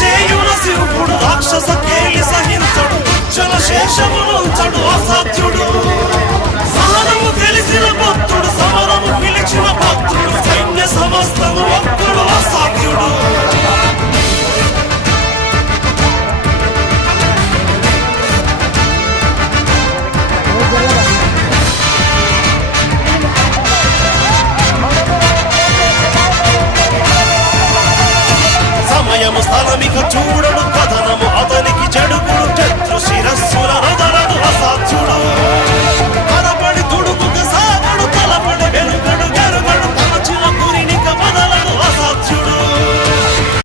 చేయున శివుడు రాక్షస కేలి సహించడు దుచ్చల శేషమును చడు అసాధ్యుడు సహనము తెలిసిన భక్తుడు సమరము పిలిచిన భక్తుడు సైన్య సమస్తము ఒక్కడు అసాధ్యుడు సమయము స్థలమిక చూడడు కథనము